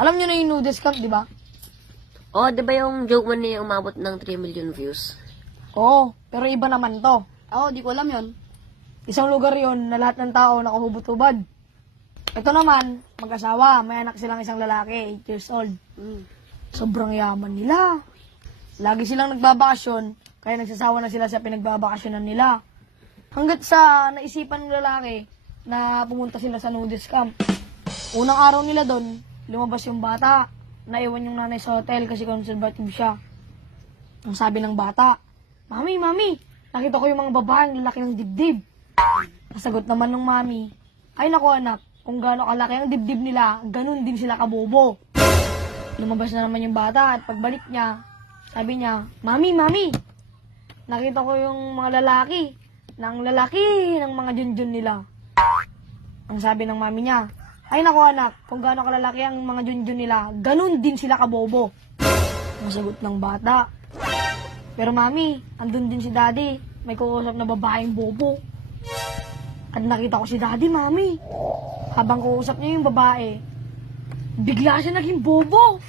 Alam nyo na yung noodles camp, di ba? Oh, di ba yung joke mo niya umabot ng 3 million views? Oo, pero iba naman to. Oo, di ko alam yon. Isang lugar yon na lahat ng tao nakahubot-hubad. Ito naman, mag-asawa, may anak silang isang lalaki, 8 years old. Sobrang yaman nila. Lagi silang nagbabakasyon, kaya nagsasawa na sila sa pinagbabakasyonan nila. Hanggat sa naisipan ng lalaki na pumunta sila sa noodles camp. Unang araw nila doon, lumabas yung bata. Naiwan yung nanay sa hotel kasi conservative siya. Ang sabi ng bata, Mami, Mami, nakita ko yung mga babaeng lalaki ng dibdib. Nasagot naman ng mami, ay naku anak, kung gaano kalaki ang dibdib nila, ganun din sila kabobo. Lumabas na naman yung bata at pagbalik niya, sabi niya, Mami, Mami, nakita ko yung mga lalaki, ng lalaki ng mga junjun nila. Ang sabi ng mami niya, ay naku anak, kung gaano kalalaki ang mga junjun nila, ganun din sila kabobo. Masagot ng bata. Pero mami, andun din si daddy, may kuusap na babaeng bobo. At nakita ko si daddy, mami. Habang kuusap niya yung babae, bigla siya naging bobo.